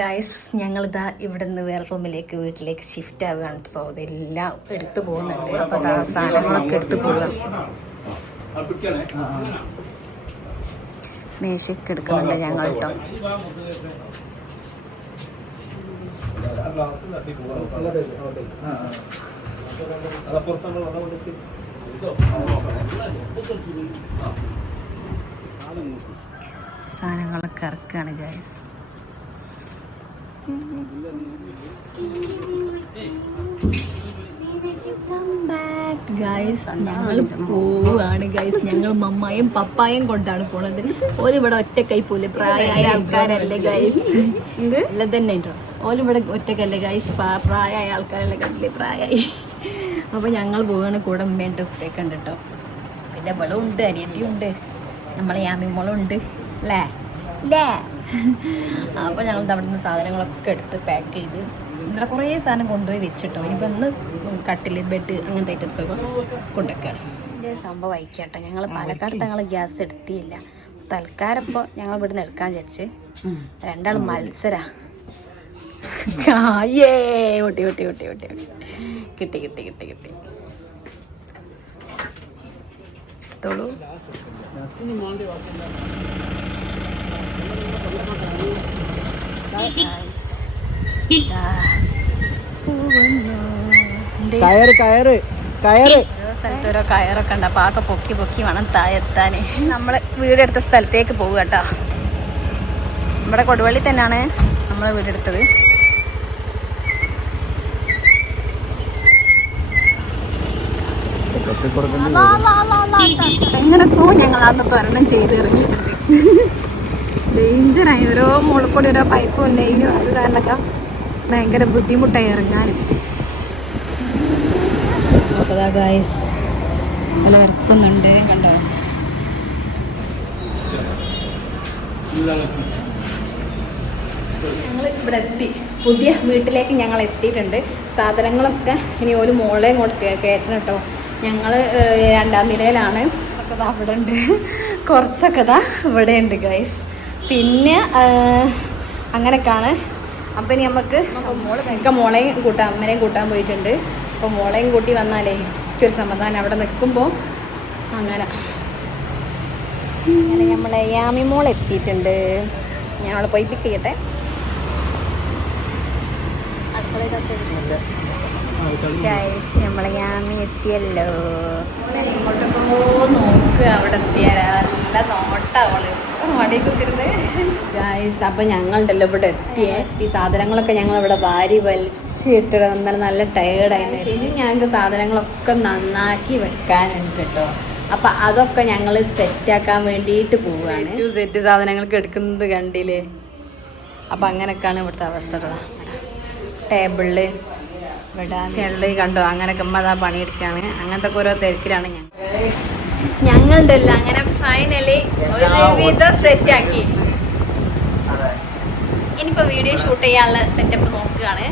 Guys ഞങ്ങളിതാ ഇവിടെ നിന്ന് വേറെ റൂമിലേക്ക് വീട്ടിലേക്ക് ഷിഫ്റ്റ് ആവുകയാണ്. സോ ഇതെല്ലാം എടുത്തു പോകുന്നുണ്ട്. അപ്പോൾ അതാ സാധനങ്ങളൊക്കെ എടുത്തു പോവുക. മേശയ്ക്ക് എടുക്കുന്നുണ്ട് ഞങ്ങൾ കേട്ടോ. സാധനങ്ങളൊക്കെ ഇറക്കുകയാണ് ഗൈസ്. ഞങ്ങൾ പോവാണ് ഗൈസ്. ഞങ്ങൾ മമ്മായും പപ്പായും കൊണ്ടാണ് പോണത്. ഓലിവിടെ ഒറ്റക്കൈ പോലെ പ്രായമായ ആൾക്കാരല്ലേ ഗൈസ്. അല്ല തന്നെ ഓലിവിടെ ഒറ്റക്കല്ലേ ഗൈസ്, പ്രായമായ ആൾക്കാരല്ലേ കണ്ടില്ലേ, പ്രായമായി. അപ്പോൾ ഞങ്ങൾ പോവാണ്. കൂടെ ഉമ്മയുണ്ട് ഉപ്പയൊക്കെ ഉണ്ട് കേട്ടോ. പിന്നെ ബളും ഉണ്ട്, അനിയത്തിയുണ്ട്, നമ്മളെ യാമിമോളും ഉണ്ട് അല്ലേ അല്ലേ. അപ്പോൾ ഞങ്ങൾ അവിടെ നിന്ന് സാധനങ്ങളൊക്കെ എടുത്ത് പാക്ക് ചെയ്ത് ഇന്നലെ കുറേ സാധനം കൊണ്ടുപോയി വെച്ചിട്ടോ. ഇനിയിപ്പോൾ ഒന്ന് കട്ടിൽ, ബെഡ്, അങ്ങനത്തെ ഐറ്റംസൊക്കെ കൊണ്ടുവയ്ക്കുകയാണ്. ഇതിൻ്റെ സംഭവം അയക്കാട്ടോ. ഞങ്ങൾ പാലക്കാട് ഞങ്ങൾ ഗ്യാസ് എടുത്തിയില്ല. തൽക്കാലം ഇപ്പോൾ ഞങ്ങൾ ഇവിടുന്ന് എടുക്കാൻ വിചാരിച്ച്. രണ്ടാളും മത്സര ഒട്ടി ഒട്ടി ഒട്ടി ഒട്ടി കിട്ടി കിട്ടി കിട്ടി കിട്ടി തോളൂ. ഓരോ സ്ഥലത്ത് ഓരോ കയറൊക്കെ ഉണ്ട്. അപ്പൊ ആകെ പൊക്കി പൊക്കി വേണം താഴെത്താന്. നമ്മള് വീടെടുത്ത സ്ഥലത്തേക്ക് പോകുക കേട്ടോ. നമ്മുടെ കൊടുവള്ളി തന്നെയാണ് നമ്മള് വീടെടുത്തത്. എങ്ങനെപ്പോ ഞങ്ങൾ അന്ന് തരണം ചെയ്ത് ഇറങ്ങിയിട്ടുണ്ട്. ഡേഞ്ചറായി. ഓരോ മുകളിൽ കൂടി ഓരോ പൈപ്പും ലൈനും അത് കാരണമൊക്കെ ഭയങ്കര ബുദ്ധിമുട്ടായി ഇറങ്ങാൻ. അപ്പോൾ ഗൈസ് നല്ല ഇറക്കുന്നുണ്ട് കണ്ടോ. ഞങ്ങൾ ഇവിടെ എത്തി. പുതിയ വീട്ടിലേക്ക് ഞങ്ങൾ എത്തിയിട്ടുണ്ട്. സാധനങ്ങളൊക്കെ ഇനി ഒരു മുകളിലെ ഇങ്ങോട്ട് കയറ്റണം കേട്ടോ. ഞങ്ങൾ 2ാം നിലയിലാണ്. ഒക്കെ അവിടെ ഉണ്ട്, കുറച്ചൊക്കെ ഇവിടെ ഉണ്ട് ഗൈസ്. പിന്നെ അങ്ങനെയൊക്കെയാണ്. അപ്പം ഇനി നമുക്ക് മോളെയും കൂട്ടാൻ, അമ്മേനെയും കൂട്ടാൻ പോയിട്ടുണ്ട്. അപ്പോൾ മോളെയും കൂട്ടി വന്നാലേ എനിക്കൊരു സമാധാനം അവിടെ നിൽക്കുമ്പോൾ. അങ്ങനെ നമ്മളെ യാമി മോൾ എത്തിയിട്ടുണ്ട്. ഞാൻ അവളെ പോയി പിക്ക് ചെയ്യട്ടെ. നമ്മളെ യാമി എത്തിയല്ലോ. ഇങ്ങോട്ടൊക്കെ നോക്ക്, അവിടെ എത്തിയാൽ നല്ല നോട്ട അവള് മടി കുത്തിരുന്ന് ഗൈസ്. അപ്പം ഞങ്ങളുണ്ടല്ലോ ഇവിടെ എത്തിയേ. ഈ സാധനങ്ങളൊക്കെ ഞങ്ങൾ ഇവിടെ വാരി വലിച്ചിട്ട് നല്ല ടയേർഡായിട്ട്. ഇനി ഞങ്ങൾക്ക് സാധനങ്ങളൊക്കെ നന്നാക്കി വെക്കാനുണ്ട് കേട്ടോ. അപ്പം അതൊക്കെ ഞങ്ങൾ സെറ്റാക്കാൻ വേണ്ടിയിട്ട് പോവുകയാണ്. സെറ്റ് സാധനങ്ങൾക്ക് എടുക്കുന്നത് കണ്ടില്ലേ. അപ്പം അങ്ങനെയൊക്കെയാണ് ഇവിടുത്തെ അവസ്ഥ. ടേബിളില് ചെള്ളി കണ്ടോ, അങ്ങനെയൊക്കെ അതാ പണിയെടുക്കുകയാണ്. അങ്ങനത്തെ ഓരോ തിരക്കിലാണ് ഞങ്ങളുടെ എല്ലാം. അങ്ങനെ ഫൈനലി ഒരുവിധം സെറ്റാക്കി. ഇനിയിപ്പോൾ വീഡിയോ ഷൂട്ട് ചെയ്യാനുള്ള സെറ്റപ്പ് നോക്കുകയാണ്.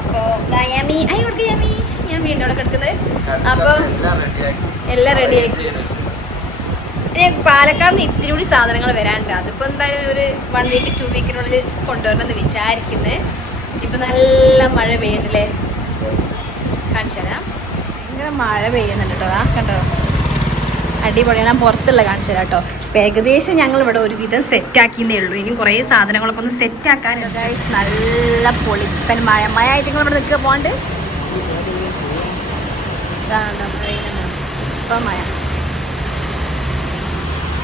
അപ്പോൾ യാമി ഉണ്ട് അവിടെ കിടക്കുന്നത്. അപ്പോൾ എല്ലാം റെഡിയാക്കി. പാലക്കാട് നിന്ന് ഇത്തിരി കൂടി സാധനങ്ങൾ വരാനുണ്ട്. അതിപ്പോൾ എന്തായാലും ഒരു 1 വീക്ക് 2 വീക്കിനുള്ളിൽ കൊണ്ടുവരണമെന്ന് വിചാരിക്കുന്നത്. ഇപ്പം നല്ല മഴ പെയ്യുന്നില്ലേ, കാണിച്ചു തരാം. ഭയങ്കര മഴ പെയ്യുന്നുണ്ട് കേട്ടോ. കണ്ടോ, അടിപൊളിയാണ്. പുറത്തുള്ള കാണിച്ചു തരാം കേട്ടോ. ഇപ്പം ഏകദേശം ഞങ്ങൾ ഇവിടെ ഒരുവിധം സെറ്റാക്കിയെന്നേ ഉള്ളൂ. ഇനിയും കുറേ സാധനങ്ങളൊക്കെ ഒന്ന് സെറ്റാക്കാനുണ്ട് ഗൈസ്. നല്ല പൊളിപ്പൻ മഴ ആയിട്ട് നിങ്ങൾ ഇവിടെ നിൽക്കുക പോകാണ്ട്. ഇപ്പം മഴ,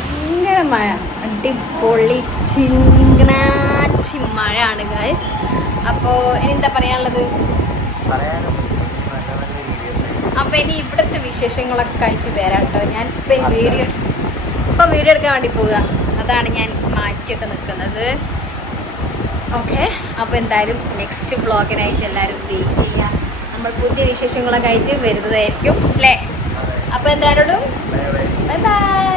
ഭയങ്കര മഴ, അടിപൊളി ചിങ്ങാച്ചി മഴയാണ് ഗൈസ്. അപ്പോൾ ഇനി എന്താ പറയാനുള്ളത്? അപ്പോൾ ഇനി ഇവിടുത്തെ വിശേഷങ്ങളൊക്കെ കഴിച്ച് വരാം കേട്ടോ. ഞാൻ ഇപ്പം വീഡിയോ എടുക്കാൻ വേണ്ടി പോവുക. അതാണ് ഞാൻ മാറ്റിയൊക്കെ നിൽക്കുന്നത്. ഓക്കെ, അപ്പോൾ എന്തായാലും നെക്സ്റ്റ് വ്ളോഗിനായിട്ട് എല്ലാവരും വെയിറ്റ് ചെയ്യുക. നമ്മൾ പുതിയ വിശേഷങ്ങളൊക്കെ ആയിട്ട് വരുന്നതായിരിക്കും അല്ലേ. അപ്പോൾ എന്തായാലും ബൈ ബൈ.